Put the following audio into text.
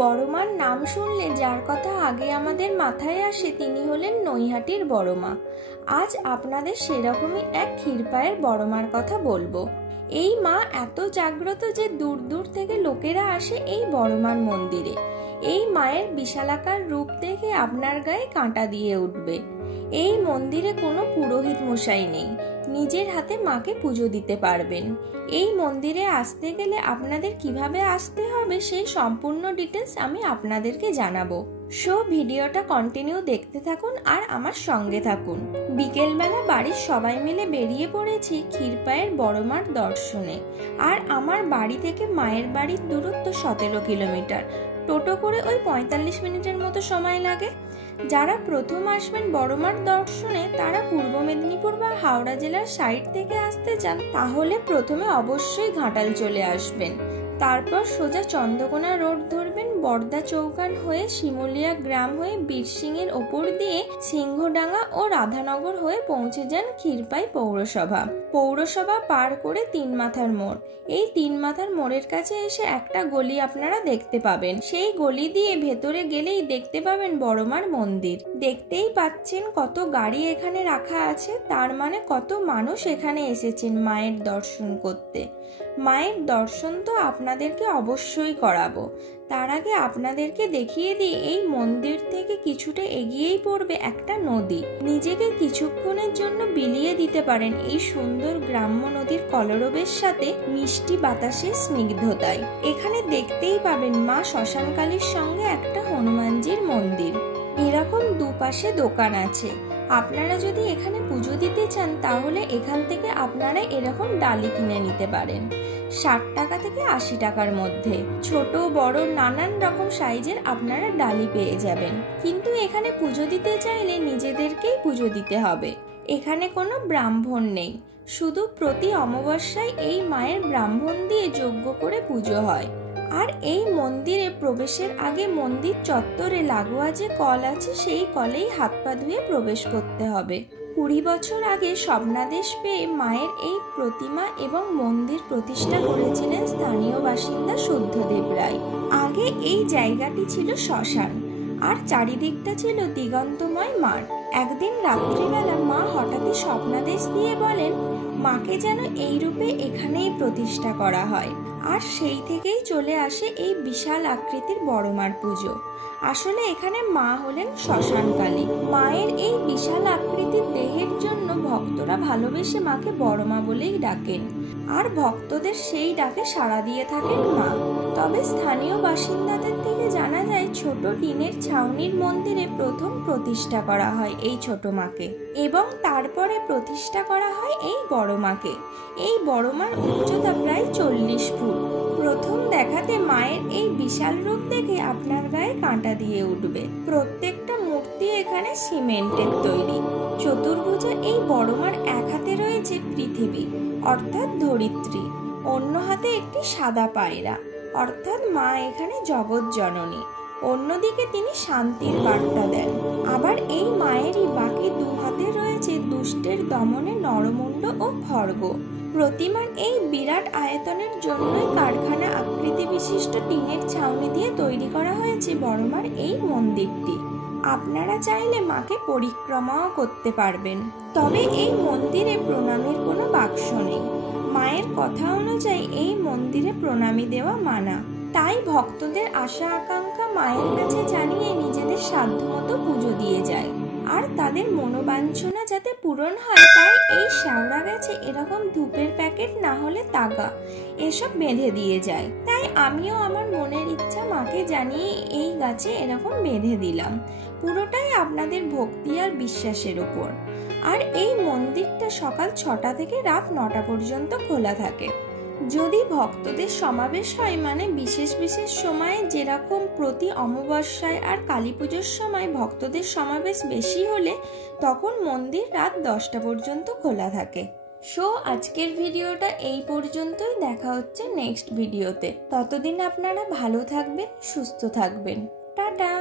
বড় মার নাম শুনলে যার কথা আগে আমাদের মাথায় আসে তিনি হলেন নৈহাটির বড় মা। আজ আপনাদের সেরকমই এক ক্ষীরপায়ের বড় মার কথা বলবো। এই মা এত জাগ্রত যে দূর দূর থেকে লোকেরা আসে এই বড় মার মন্দিরে। এই মায়ের বিশালাকার রূপ দেখে আপনার গায়ে কাঁটা দিয়ে উঠবে। এই মন্দিরে কোনো পুরোহিত মশাই নেই, নিজের হাতে মাকে পুজো দিতে পারবেন। এই মন্দিরে আসতে গেলে আপনাদের কিভাবে আসতে হবে সেই সম্পূর্ণ ডিটেলস আমি আপনাদেরকে জানাবো। সো ভিডিওটা কন্টিনিউ দেখতে থাকুন আর আমার সঙ্গে থাকুন। বিকেলবেলা বাড়ির সবাই মিলে বেরিয়ে পড়েছি ক্ষীরপায়ের বড় মার দর্শনে। আর আমার বাড়ি থেকে মায়ের বাড়ির দূরত্ব 17 কিলোমিটার। টোটো করে ওই 45 মিনিটের মতো সময় লাগে। যারা প্রথম আসবেন বড় মার দর্শনে তারা পূর্ব মেদিনীপুর বা হাওড়া জেলার সাইড থেকে আসতে চান তাহলে প্রথমে অবশ্যই ঘাটাল চলে আসবেন। তারপর সোজা চন্দ্রকোনা রোড ধরবেন, বর্দা চৌকান হয়ে শিমুলিয়া গ্রাম হয়ে বীরসিংহের ওপর দিয়ে সিংহডাঙ্গা ও রাধানগর হয়ে পৌঁছে যান ক্ষীরপাই পৌরসভা। পৌরসভা পার করে 3 মাথার মোড়। এই 3 মাথার মোড়ের কাছে এসে একটা গলি আপনারা দেখতে পাবেন। সেই গলি দিয়ে ভেতরে গেলেই দেখতে পাবেন বড় মার মন্দির। দেখতেই পাচ্ছেন কত গাড়ি এখানে রাখা আছে, তার মানে কত মানুষ এখানে এসেছেন মায়ের দর্শন করতে। মায়ের দর্শন তো আপনাদেরকে অবশ্যই করাবো। তার আগে আপনাদেরকে দেখিয়ে দিই এই মন্দির থেকে কিছুটা এগিয়েই পড়বে একটা নদী। নিজেকে কিছুক্ষণের জন্য বিলিয়ে দিতে পারেন এই সুন্দর গ্রাম্য নদীর কলরবের সাথে মিষ্টি বাতাসের স্নিগ্ধতায়। এখানে দেখতেই পাবেন মা শ্মশানকালীর সঙ্গে একটা হনুমানজির মন্দির। এরকম দুপাশে দোকান আছে। আপনারা যদি এখানে পুজো দিতে চান তাহলে এখান থেকে আপনারা এরকম ডালি কিনে নিতে পারেন 60 টাকা থেকে 80 টাকার মধ্যে। ছোট বড় নানান রকম সাইজের আপনারা ডালি পেয়ে যাবেন। কিন্তু এখানে পুজো দিতে চাইলে নিজেদেরকেই পুজো দিতে হবে। এখানে কোনো ব্রাহ্মণ নেই, শুধু প্রতি অমাবস্যায় এই মায়ের ব্রাহ্মণ দিয়ে যজ্ঞ করে পুজো হয়। আর এই মন্দিরে প্রবেশের আগে মন্দির চত্বরে লাগোয়া যে কল আছে সেই কলেই হাত পা ধুয়ে প্রবেশ করতে হবে। 20 বছর আগে স্বপ্নাদেশ পেয়ে মায়ের এই প্রতিমা এবং মন্দির প্রতিষ্ঠা করেছিলেন স্থানীয় বাসিন্দা শুদ্ধদেব রায়। আগে এই জায়গাটি ছিল শ্মশান আর চারিদিকটা ছিল দিগন্তময় মাঠ। একদিন রাত্রিবেলা মা হঠাৎই স্বপ্নাদেশ দিয়ে বলেন মাকে যেন এই রূপে এখানেই প্রতিষ্ঠা করা হয়। আর সেই থেকেই চলে আসে এই বিশাল আকৃতির বড় মার পুজো। আসলে এখানে মা হলেন শ্মশানকালী। মায়ের এই বিশাল আকৃতির দেহের জন্য ভক্তরা ভালোবেসে মাকে বড় মা বলেই ডাকেন। আর ভক্তদের সেই ডাকে সাড়া দিয়ে থাকেন মা। তবে স্থানীয় বাসিন্দাদের থেকে জানা যায় ছোট টিনের ছাউনির মন্দিরে প্রথম প্রতিষ্ঠা করা হয় এই ছোট মাকে এবং তারপরে প্রতিষ্ঠা করা হয় এই বড় মাকে। এই বড় মার উচ্চতা প্রায় 40 ফুট। প্রথম দেখাতে মায়ের এই বিশাল রূপ দেখে আপনার গায়ে কাঁটা দিয়ে উঠবে। প্রত্যেকটা মূর্তি এখানে সিমেন্টের তৈরি। চতুর্ভুজা এই বড় মার এক হাতে রয়েছে পৃথিবী অর্থাৎ ধরিত্রী, অন্য হাতে একটি সাদা পায়রা অর্থাৎ মা এখানে জগৎ জননী। অন্যদিকে তিনি শান্তির বার্তা দেন। আবার এই মায়েরই বাকি 2 হাতে রয়েছে দুষ্টের দমনে নরমুণ্ড ও খড়গ। প্রতিমার এই বিরাট আয়তনের জন্যই কারখানা আকৃতি বিশিষ্ট টিনের ছাউনি দিয়ে তৈরি করা হয়েছে বড় মার এই মন্দিরটি। আপনারা চাইলে মাকে পরিক্রমাও করতে পারবেন। তবে এই মন্দিরে প্রণামের কোনো বাক্স নেই। মায়ের কথা অনুযায়ী এই মন্দিরে প্রণামী দেওয়া মানা। তাই ভক্তদের আশা আকাঙ্ক্ষা মায়ের কাছে জানিয়ে নিজেদের সাধ্যমতো পুজো দিয়ে যায়। আর তাদের মনোবাঞ্ছনা যাতে পূরণ হয় তাই এই শ্যাওড়া গাছে এরকম ধূপের প্যাকেট না হলে তাগা এসব বেঁধে দিয়ে যায়। তাই আমিও আমার মনের ইচ্ছা মাকে জানিয়ে এই গাছে এরকম বেঁধে দিলাম। পুরোটাই আপনাদের ভক্তি আর বিশ্বাসের উপর। আর এই মন্দিরটা সকাল 6টা থেকে রাত 9টা পর্যন্ত খোলা থাকে। যদি ভক্তদের সমাবেশ হয় মানে বিশেষ বিশেষ সময়ে যেরকম প্রতি অমাবস্যায় আর কালী পুজোর সময় ভক্তদের সমাবেশ বেশি হলে তখন মন্দির রাত 10টা পর্যন্ত খোলা থাকে। সো আজকের ভিডিওটা এই পর্যন্তই। দেখা হচ্ছে নেক্সট ভিডিওতে। ততদিন আপনারা ভালো থাকবেন, সুস্থ থাকবেন। টাটা।